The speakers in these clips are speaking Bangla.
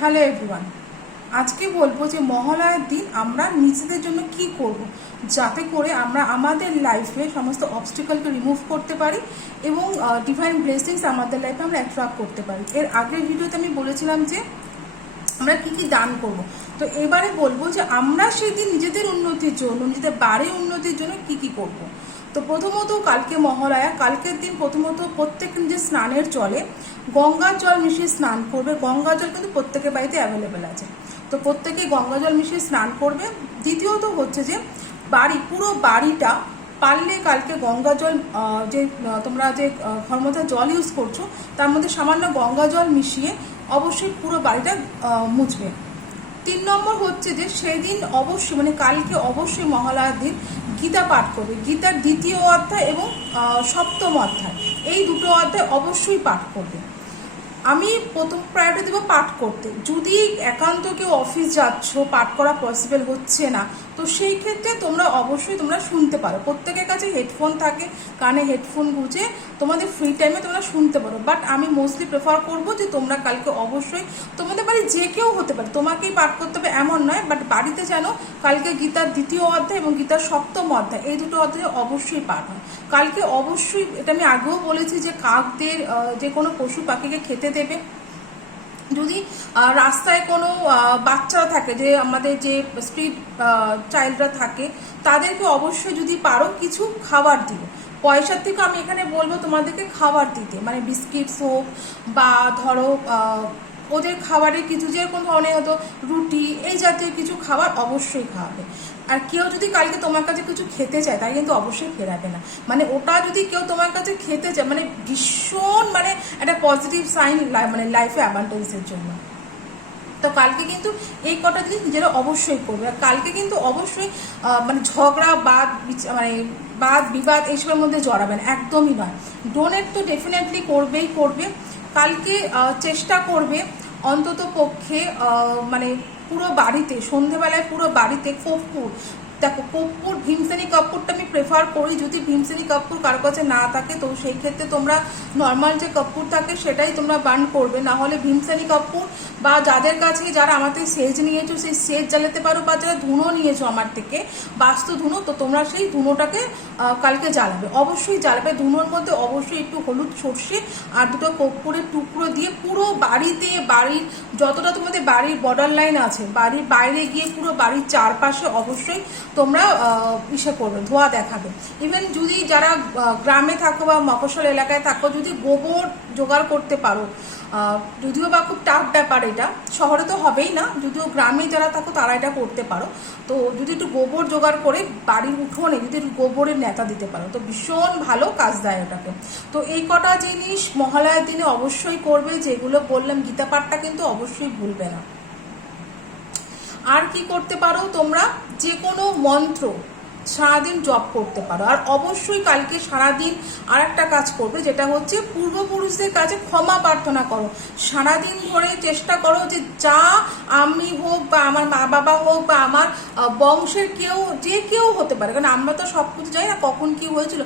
হ্যালো এভরিওয়ান, আজকে বলবো যে মহালয়ার দিন আমরা নিজেদের জন্য কি করব যাতে করে আমরা আমাদের লাইফে সমস্ত অবস্টিকলকে রিমুভ করতে পারি এবং ডিভাইন ব্লেসিংস আমাদের লাইফে আমরা অ্যাট্রাক্ট করতে পারি। এর আগের ভিডিওতে আমি বলেছিলাম যে আমরা কি কি দান করব, তো এবারে বলবো যে আমরা সেদিন নিজেদের উন্নতির জন্য, নিজেদের বাড়ির উন্নতির জন্য কি কি করব। তো প্রথমত কালকে মহালয়া, কালকের দিন প্রথমত প্রত্যেক নিজের স্নানের জলে গঙ্গার জল মিশিয়ে স্নান করবে। গঙ্গার জল কিন্তু প্রত্যেকের বাড়িতে অ্যাভেলেবেল আছে, তো প্রত্যেকে গঙ্গা জল মিশিয়ে স্নান করবে। দ্বিতীয়ত হচ্ছে যে পুরো বাড়িটা পারলে কালকে গঙ্গা জল, যে তোমরা যে ঘরমধ্যে জল ইউজ করছো তার মধ্যে সামান্য গঙ্গা জল মিশিয়ে অবশ্যই পুরো বাড়িটা মুছবে। 3 নম্বর হচ্ছে যে সেদিন অবশ্যই কালকে অবশ্যই মহালয়ার দিন গীতা পাঠ করবে। গীতার 2য় অধ্যায় এবং 7ম অধ্যায়, এই দুটো অধ্যায় অবশ্যই পাঠ করবে। আমি প্রথম প্রায়োরিটি দেবো পাঠ করতে। যদি একান্ত কেউ অফিস যাচ্ছ, পাঠ করা পসিবল হচ্ছে না, তো সেই ক্ষেত্রে তোমরা অবশ্যই শুনতে পারো। প্রত্যেকের কাছে হেডফোন থাকে, কানে হেডফোন গুঁজে তোমাদের ফ্রি টাইমে তোমরা শুনতে পারো। বাট আমি মোস্টলি প্রেফার করবো যে তোমরা কালকে অবশ্যই, তোমাদের বাড়ি যে কেউ হতে পারে, তোমাকেই পাঠ করতে হবে এমন নয়, বাট বাড়িতে যেন কালকে গীতার 2য় অধ্যায় এবং গীতার 7ম অধ্যায়, এই দুটো অধ্যায় অবশ্যই পাঠ হয় কালকে। অবশ্যই এটা আমি আগেও বলেছি যে কাকদের, যে কোনো পশু পাখিকে খেতে দেবে। যদি রাস্তায় কোনো বাচ্চারা থাকে, যে আমাদের যে স্ট্রিট চাইল্ডরা থাকে, তাদেরকে অবশ্যই যদি পারো কিছু খাবার দিও। পয়সার থেকে আমি এখানে বলবো তোমাদেরকে খাবার দিতে, বিস্কিটস হোক বা ধরো ওদের খাবারের কিছু, যেরকম ধরনের হয়তো রুটি, এই জাতীয় কিছু খাবার অবশ্যই খাওয়াবে। আর কেউ যদি কালকে তোমার কাছে কিছু খেতে চায়, তাই কিন্তু অবশ্যই ফেরাবে না। ওটা যদি কেউ তোমার কাছে খেতে চায়, ভীষণ একটা পজিটিভ সাইন লাইফে অ্যাবান্ডেন্সের জন্য। তো কালকে কিন্তু এই কটা জিনিস নিজেরা অবশ্যই করবে। আর কালকে কিন্তু অবশ্যই ঝগড়া, বাদ বিবাদ এইসবের মধ্যে জড়াবেন একদমই নয়। ডোনেট তো ডেফিনেটলি করবে কালকে। চেষ্টা করবে অন্তত পক্ষে পুরো বাড়িতে, সন্ধেবেলায় পুরো বাড়িতে কর্পূর, দেখো কর্পূর, ভীমসেনী কর্পূরটা আমি প্রেফার করি। যদি ভীমসেনী কর্পূর কারো কাছে না থাকে, তো সেই ক্ষেত্রে তোমরা নর্মাল যে কর্পূর থাকে সেটাই তোমরা বার্ন করবে। না হলে ভীমসেনী কর্পূর, বা যাদের কাছে, যারা আমার থেকে সেজ নিয়েছো, সেই সেজ জ্বালাতে পারো, বা যারা ধুনো নিয়েছো আমার থেকে, বাস্তু ধুনো, তো তোমরা সেই ধুনোটাকে কালকে জ্বালাবে, অবশ্যই জ্বালাবে। ধুনোর মধ্যে অবশ্যই একটু হলুদ, সর্ষে আর 2টো কর্পূরের টুকরো দিয়ে পুরো বাড়িতে, বাড়ির যতটা তোমাদের বাড়ির বর্ডার লাইন আছে, বাড়ির বাইরে গিয়ে পুরো বাড়ির চারপাশে অবশ্যই তোমরা করবে, ধোয়া দেখাবে। ইভেন যদি যারা গ্রামে থাকো বা মফস্বল এলাকায় থাকো, যদি গোবর জোগাড় করতে পারো, যদিও বা খুব টাফ ব্যাপার, এটা শহরে তো হবেই না, যদিও গ্রামে যারা থাকো তারা এটা করতে পারো। তো যদি একটু গোবর জোগাড় করে বাড়ির উঠোনে যদি একটু গোবরের নেতা দিতে পারো, তো ভীষণ ভালো কাজ দেয় ওটাকে। তো এই কটা জিনিস মহালয়ার দিনে অবশ্যই করবে, যেগুলো বললাম। গীতা পাঠটা কিন্তু অবশ্যই ভুলবে না। আর কি করতে পারো তোমরা, যে কোনো মন্ত্র সারাদিন জপ করতে পারো। আর অবশ্যই কালকে সারাদিন আর একটা কাজ করবে, যেটা হচ্ছে পূর্বপুরুষদের কাছে ক্ষমা প্রার্থনা করো। সারাদিন ধরে চেষ্টা করো যে যা, আমি হোক বা আমার মা বাবা হোক বা আমার বংশের কেউ, যে কেউ হতে পারে, কারণ আমরা তো সব কিছু জানি না কখন কি হয়েছিল,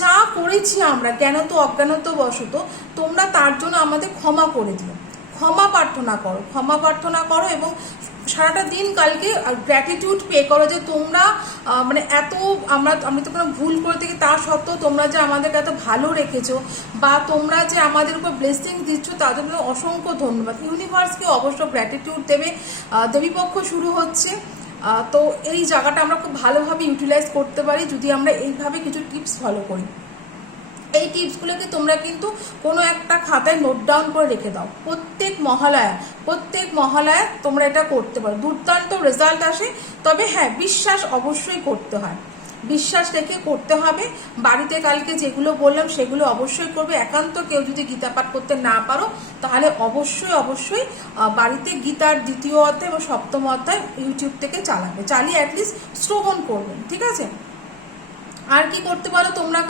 যা করেছি আমরা জ্ঞানত অজ্ঞানত বশত, তোমরা তার জন্য আমাদের ক্ষমা করে দিও। ক্ষমা প্রার্থনা করো এবং সারাটা দিন কালকে গ্র্যাটিটিউড পে করো, যে তোমরা এত, আমি তো কোনো ভুল করে থাকি তা সত্ত্বেও তোমরা যে আমাদেরকে এত ভালো রেখেছো, বা তোমরা যে আমাদের উপর ব্লেসিং দিচ্ছ, তার জন্য অসংখ্য ধন্যবাদ। ইউনিভার্সকে অবশ্য গ্র্যাটিটিউড দেবে। দেবীপক্ষ শুরু হচ্ছে, তো এই জায়গাটা আমরা খুব ভালোভাবে ইউটিলাইজ করতে পারি যদি আমরা এইভাবে কিছু টিপস ফলো করি। এই টিপসগুলোকে তোমরা কিন্তু কোনো একটা খাতায় নোট ডাউন করে রেখে দাও। প্রত্যেক মহালয়া তোমরা এটা করতে পারো, দুর্দান্ত রেজাল্ট আসে। তবে হ্যাঁ, বিশ্বাস অবশ্যই করতে হয়, বিশ্বাস রেখে করতে হবে। বাড়িতে কালকে যেগুলো বললাম সেগুলো অবশ্যই করবে। একান্ত কেউ যদি গীতা পাঠ করতে না পারো, তাহলে অবশ্যই বাড়িতে গীতার 2য় অধ্যায় এবং 7ম অধ্যায় ইউটিউব থেকে চালিয়ে অ্যাটলিস্ট শ্রবণ করবেন, ঠিক আছে? আর কি করতে পারো তোমরা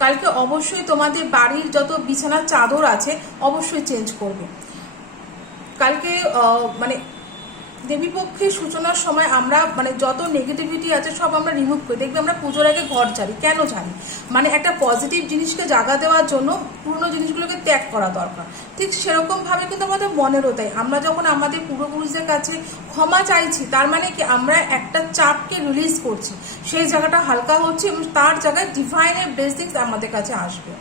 কালকে অবশ্যই তোমাদের বাড়ির যত বিছানার চাদর আছে অবশ্যই চেঞ্জ করবে। কালকে দেবীপক্ষের সূচনার সময় আমরা মানে যত নেগেটিভিটি আছে সব আমরা রিমুভ করি। দেখবে আমরা পুজোর আগে ঘর ঝাড়ি, কেন ঝাড়ি? মানে একটা পজিটিভ জিনিসকে জাগা দেওয়ার জন্য পুরনো জিনিসগুলোকে ত্যাগ করা দরকার। ঠিক সেরকমভাবে কিন্তু আমাদের মনেরও তাই, আমরা যখন আমাদের পূর্বপুরুষদের কাছে ক্ষমা চাইছি, তার মানে কি আমরা একটা চাপকে রিলিজ করছি, সেই জায়গাটা হালকা হচ্ছে এবং তার জায়গায় ডিভাইনের ব্লেসিংস আমাদের কাছে আসবে।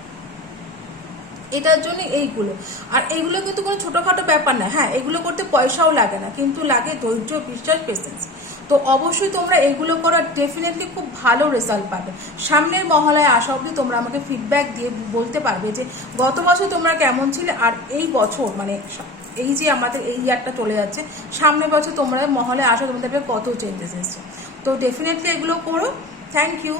এটার জন্য এইগুলো, আর এইগুলো কিন্তু কোনো ছোটোখাটো ব্যাপার না। হ্যাঁ, এগুলো করতে পয়সাও লাগে না, কিন্তু লাগে ধৈর্য, বিশ্বাস, পেশেন্স। তো অবশ্যই তোমরা এগুলো করা ডেফিনেটলি খুব ভালো রেজাল্ট পাবে। সামনের মহালয়ে আসা অবধি তোমরা আমাকে ফিডব্যাক দিয়ে বলতে পারবে যে গত বছর তোমরা কেমন ছিলে, আর এই বছর মানে এই যে আমাদের এই ইয়ারটা চলে যাচ্ছে, সামনের বছর তোমরা মহালয়ে আসা তোমাদের কত চেঞ্জেস এসছে। তো ডেফিনেটলি এগুলো করো। Thank you.